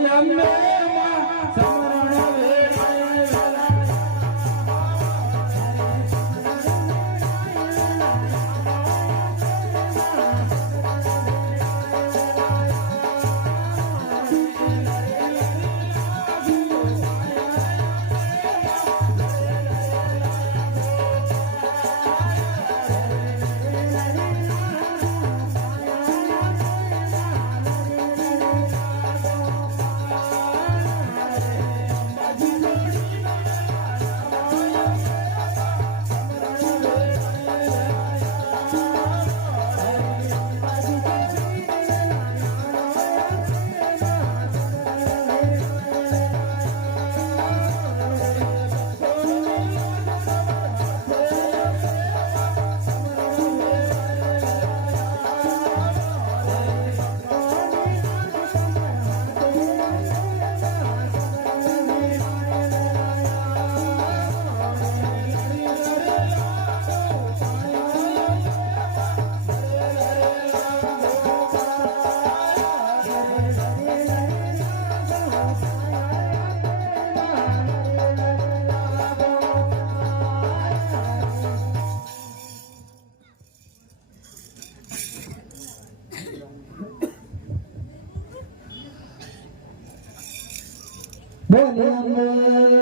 and i'm Salam, Salam. Bollywood.